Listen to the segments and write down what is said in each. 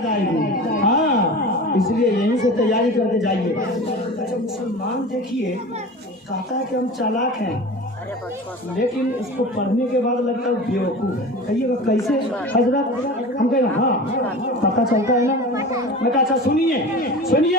याद आएगी। हाँ, इसलिए यहीं से तैयारी करके जाइए। अच्छा, मुसलमान देखिए कहता है कि हम चालाक हैं, लेकिन उसको पढ़ने के बाद लगता है बेवकूफ है। कहिएगा कैसे हजरत? हम कहें हाँ पता चलता है ना। मैं कहा अच्छा सुनिए सुनिए,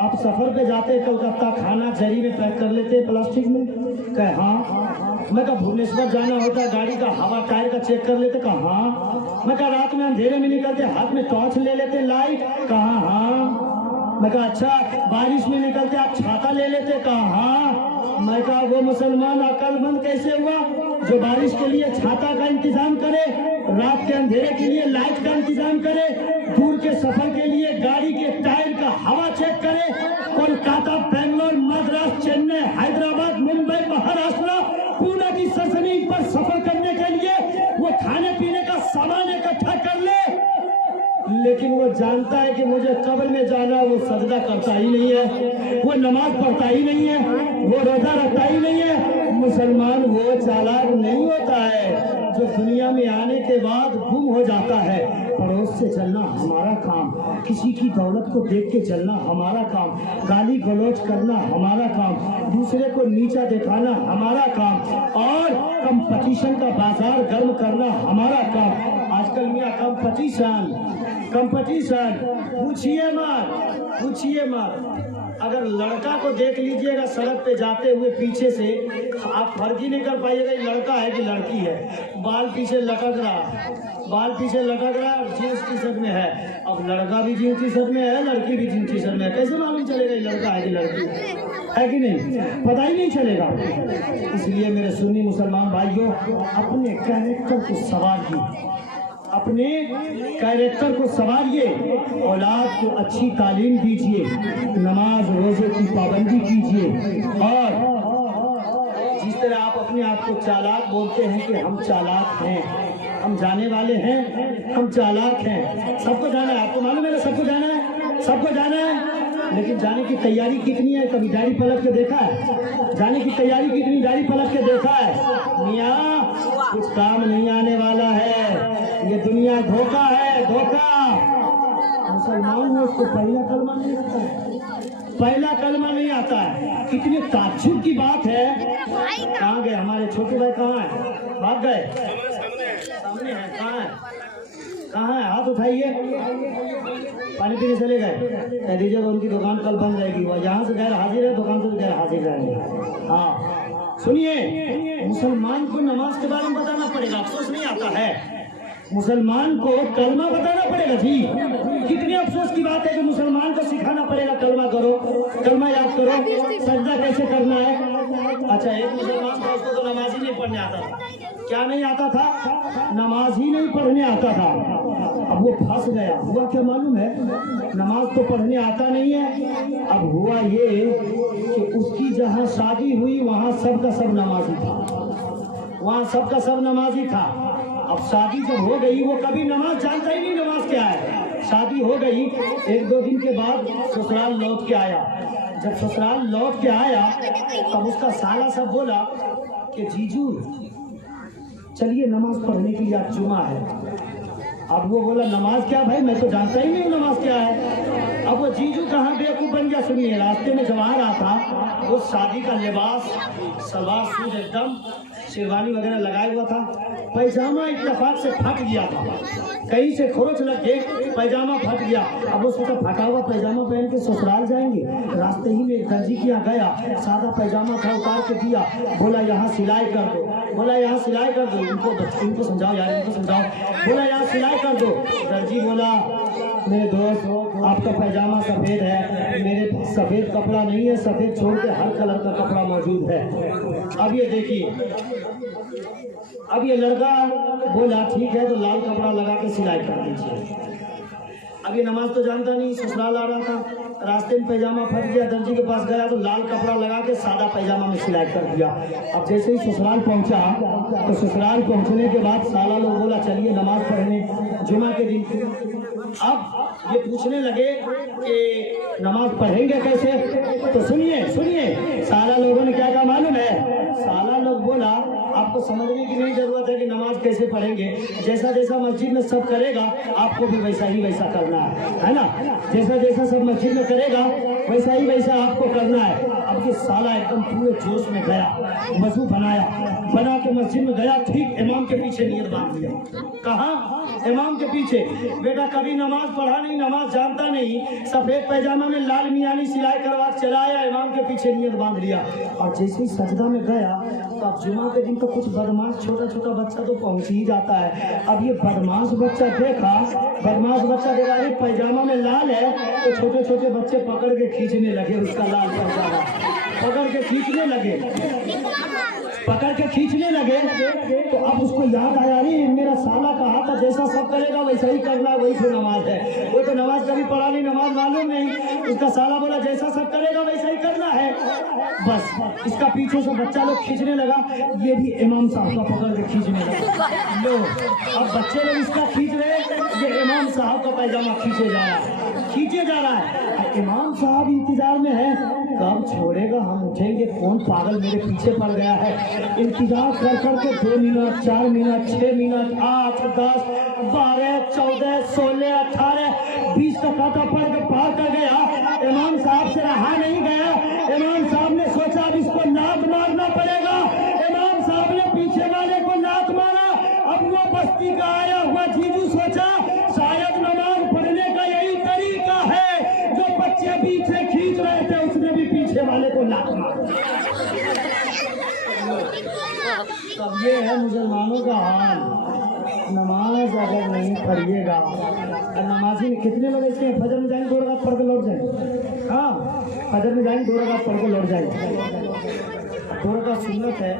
आप सफर पे जाते कलकत्ता, खाना जरी में पैक कर लेते प्लास्टिक में? कहे हाँ। मैं कहा भुवनेश्वर जाना होता है, गाड़ी का हवा टायर का चेक कर लेते? कहा हाँ। मैं कहा रात में अंधेरे में निकलते हाथ में टॉर्च ले लेते लाइट? कहा हाँ। मैं कहा अच्छा बारिश में निकलते आप छाता ले लेते? कहा हाँ। मैं कहा वो मुसलमान अक्लमंद कैसे हुआ जो बारिश के लिए छाता का इंतजाम करे, रात के अंधेरे के लिए लाइट का इंतजाम करे, दूर के सफर के लिए गाड़ी के टायर का हवा चेक करे, कोलकाता, बेंगलोर, मद्रास, चेन्नई, हैदराबाद, मुंबई, महाराष्ट्र, पुणे की सरजमीन पर सफर करने के लिए वो खाने पीने का सामान इकट्ठा कर ले, लेकिन वो जानता है कि मुझे कब्र में जाना, वो सजदा करता ही नहीं है, वो नमाज पढ़ता ही नहीं है, वो रोजा रखता ही नहीं है। मुसलमान वो चालाक नहीं होता है जो दुनिया में आने के बाद गुम हो जाता है। पड़ोस से चलना हमारा काम, किसी की दौलत को देख के चलना हमारा काम, गाली गलौज करना हमारा काम, दूसरे को नीचा दिखाना हमारा काम, और कंपटीशन का बाजार गर्म करना हमारा काम। आजकल मियां कंपटीशन पूछिए मत। अगर लड़का को देख लीजिएगा सड़क पे जाते हुए पीछे से, आप फर्क ही नहीं कर पाइएगा ये लड़का है कि लड़की है। बाल पीछे लटक रहा और जींस टी शर्ट में है। अब लड़का भी जींस टी शर्ट में है, लड़की भी जींस टी शर्ट में है, कैसे मालूम चलेगा ये लड़का है कि लड़की है कि नहीं? पता ही नहीं चलेगा। इसलिए मेरे सुन्नी मुसलमान भाइयों, अपने कैरेक्टर को संवारिए, अपने कैरेक्टर को संवारिए, औलाद को अच्छी तालीम दीजिए, नमाज रोजे की पाबंदी कीजिए, और जिस तरह आप अपने आप को चालाक बोलते हैं कि हम चालाक हैं, हम जाने वाले हैं, हम चालाक हैं, सबको जाना है। आपको मालूम है सबको जाना है, लेकिन जाने की तैयारी कितनी है? कभी गाड़ी पलट के देखा है? जाने की तैयारी कितनी, गाड़ी पलट के देखा है? मियाँ कुछ काम नहीं आने वाला है, ये दुनिया धोखा है, धोखा। मुसलमान में उसको पहला कलमा नहीं आता है। कितनी ताज्जुब की बात है। कहाँ गए हमारे छोटे भाई? कहाँ है? भाग गए? सामने है। कहाँ है? हाथ उठाइए। पानी पीने चले गए? कह दीजिएगा उनकी दुकान कल बंद जाएगी, वो यहाँ से गैर हाजिर है, दुकान से गैर हाजिर रहेंगे। हाँ सुनिए, मुसलमान को नमाज के बारे में बताना पड़ेगा, अफसोस नहीं आता है। मुसलमान को कलमा बताना पड़ेगा जी। कितनी अफसोस की बात है कि मुसलमान को सिखाना पड़ेगा कलमा करो, कलमा याद करो, सजदा कैसे करना है। अच्छा, एक मुसलमान था, उसको तो नमाज ही नहीं पढ़ने आता था। क्या नहीं आता था? नमाज ही नहीं पढ़ने आता था। अब वो फंस गया। हुआ क्या मालूम है? नमाज तो पढ़ने आता नहीं है। अब हुआ ये कि उसकी जहाँ शादी हुई वहाँ सबका सब नमाजी था। अब शादी जब हो गई, वो कभी नमाज जानता ही नहीं, नमाज क्या है। शादी हो गई, 1-2 दिन के बाद ससुराल लौट के आया। जब ससुराल लौट के आया तब उसका साला सब बोला कि जीजू चलिए नमाज पढ़ने के लिए आज जुमा है। अब वो बोला नमाज क्या भाई, मैं तो जानता ही नहीं नमाज क्या है। अब वो जीजू कहाँ बेवकूफ बन गया। सुनिए, रास्ते में जब आ रहा था, वो शादी का लिबास, सलवार सूट एकदम शेरवानी वगैरह लगाया हुआ था, पैजामा इत्तेफाक से फट गया था, कहीं से खरोच लग गई, पैजामा फट गया। अब वो सोचा फटा हुआ पैजामा पहन के ससुराल जाएंगे। रास्ते ही में एक दर्जी के यहाँ गया, सादा पैजामा था, उतार के दिया, बोला यहाँ सिलाई कर दो। इनको समझाओ यार, इनको समझाओ। बोला यहाँ सिलाई कर दो। दर्जी बोला मेरे दोस्त, आपका पैजामा सफेद है, मेरे सफेद कपड़ा नहीं है, सफेद छोड़ के हर कलर का कपड़ा मौजूद है। अब ये देखिए, अब ये लड़का बोला ठीक है तो लाल कपड़ा लगा के सिलाई कर दीजिए। अब ये नमाज तो जानता नहीं, ससुराल आ रहा था, रास्ते में पैजामा फट गया, दर्जी के पास गया तो लाल कपड़ा लगा के सादा पैजामा में सिलाई कर दिया। अब जैसे ही ससुराल पहुंचा तो ससुराल पहुंचने के बाद साला लोग बोला चलिए नमाज पढ़ने जुमा के दिन। अब ये पूछने लगे कि नमाज पढ़ेंगे कैसे? तो सुनिए साला लोगों ने क्या कहा मालूम है? साला लोग बोला आपको समझने की नहीं जरूरत है कि नमाज नमाज कैसे पढ़ेंगे? जैसा जैसा मस्जिद में सब करेगा आपको भी वैसा ही वैसा करना है ना? जैसा जैसा सब मस्जिद में करेगा वैसा ही वैसा आपको करना है। अब ये साला एकदम पूरे जोश में गया, वजू बना के मस्जिद में गया, ठीक इमाम के पीछे नियत बांध लिया। कहाँ? इमाम के पीछे। बेटा कभी नमाज पढ़ा नहीं, नमाज जानता नहीं, सफेद पैजामा में लाल मियानी सिलाई करवा चला आया, इमाम के पीछे नियत बांध लिया। और जैसे ही सजदा में गया तो अब जुमा के दिन तो कुछ बदमाश छोटा छोटा बच्चा तो पहुंच ही जाता है। अब ये बदमाश बच्चा देखा, अरे पैजामा में लाल है, तो छोटे छोटे बच्चे पकड़ के खींचने लगे उसका लाल पैजामा, पकड़ के खींचने लगे। तो अब उसको याद आया, अरे मेरा साला कहा था जैसा सब करेगा वैसा ही करना, वही तो नमाज है। वो तो नमाज कभी पढ़ा नहीं, नमाज मालूम नहीं, उसका साला बोला जैसा सब करेगा वैसा ही करना है। बस इसका पीछे से बच्चा लोग खींचने लगा, ये भी इमाम साहब का पकड़ के खींचने लगा। लो अब बच्चे लोग इसका खींच रहे, ये इमाम साहब का पैजामा खींचे जा रहा है। इमाम साहब इंतजार में है, कब छोड़ेगा, हम उठेंगे, कौन पागल मेरे पीछे पड़ गया है। इंतजार कर के 2 मिनट, 4 मिनट, 6 मिनट, 8, 10, 12, 14, 16, 18, 20 का कांटा पड़ के पार कर गया। इमाम साहब से रहा नहीं गया। इमाम साहब ने सोचा अब इसको नाक मारना पड़ेगा। इमाम साहब ने पीछे वाले को नाक मारा। अब वो बस्ती का आया हुआ जीजू सोचा शायद नमाज पढ़ने का यही तरीका है, जो बच्चे पीछे खींच रहे थे उसने भी पीछे वाले को नाक मारा। तब ये है मुसलमानों का हाल, नमाज अगर नहीं पढ़िएगा। नमाजी में कितने लोग ऐसे हैं, फजर में जाएंगे 2 रकात पढ़ के लौट जाएंगे। हाँ, फजर में जाएंगे 2 रकात पढ़ के लौट जाएंगे। 2 रकात सुन्नत है।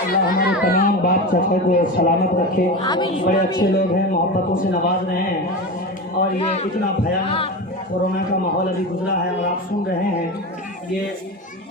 अल्लाह हमारे तमाम बाप चाचा को सलामत रखे। बड़े अच्छे लोग हैं, मोहब्बतों से नवाज रहे हैं। और ये इतना भयानक कोरोना का माहौल अभी गुजरा है और आप सुन रहे हैं, ये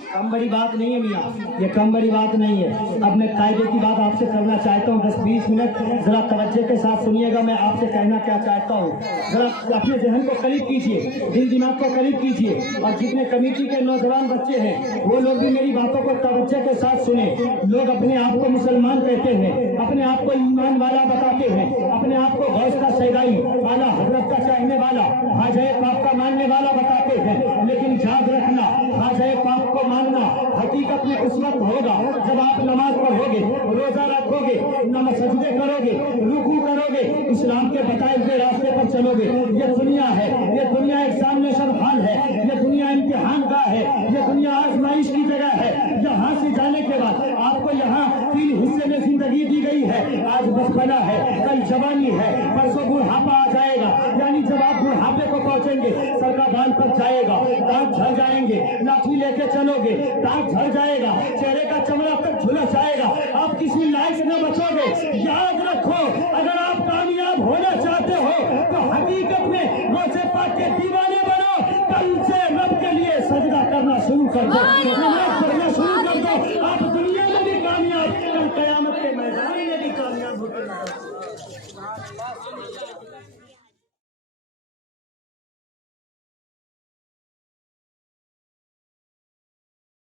कम बड़ी बात नहीं है मियाँ, ये कम बड़ी बात नहीं है। अब मैं कायदे की बात आपसे करना चाहता हूँ, 10-20 मिनट जरा तवज्जो के साथ सुनिएगा। मैं आपसे कहना क्या चाहता हूँ, जरा अपने जहन को करीब कीजिए, दिल दिमाग को करीब कीजिए। और जितने कमेटी के नौजवान बच्चे हैं वो लोग भी मेरी बातों को तवज्जो के साथ सुने। लोग अपने आप को मुसलमान कहते हैं, अपने आप को ईमान वाला बताते हैं, अपने आप को गौस का सैदाई, आला हजरत का चाहने वाला, हाजे पाक का मानने वाला बताते हैं। लेकिन याद रखना, हाजे पाक को मानना हकीकत में उस वक्त होगा जब आप नमाज पढ़ोगे, रोजा रखोगे, नमाज सजदे करोगे, रुकू करोगे, इस्लाम के बताए हुए रास्ते पर चलोगे। ये दुनिया है, ये दुनिया एग्जामिनेशन हॉल है, ये दुनिया इम्तिहान का है, ये दुनिया आजमाइश की जगह है। यहाँ से जाने के बाद आपको यहाँ 3 हिस्से में जिंदगी दी गई है। आज बचपना है, कल जवानी है, परसों बुढ़ापा आ जाएगा। यानी जब आप बुढ़ापे को पहुंचेंगे सर का बाल पर जाएगा, दांत झड़ जाएंगे, लाठी लेके चलोगे, दांत झड़ जाएगा, चेहरे का चमड़ा तक झुलस जाएगा, आप किसी लायक न बचोगे। याद रखो, अगर आप कामयाब होना चाहते हो तो हकीकत में रोज़े पाक के दीवाने बनो। कल से रब के लिए सजदा करना शुरू कर दो।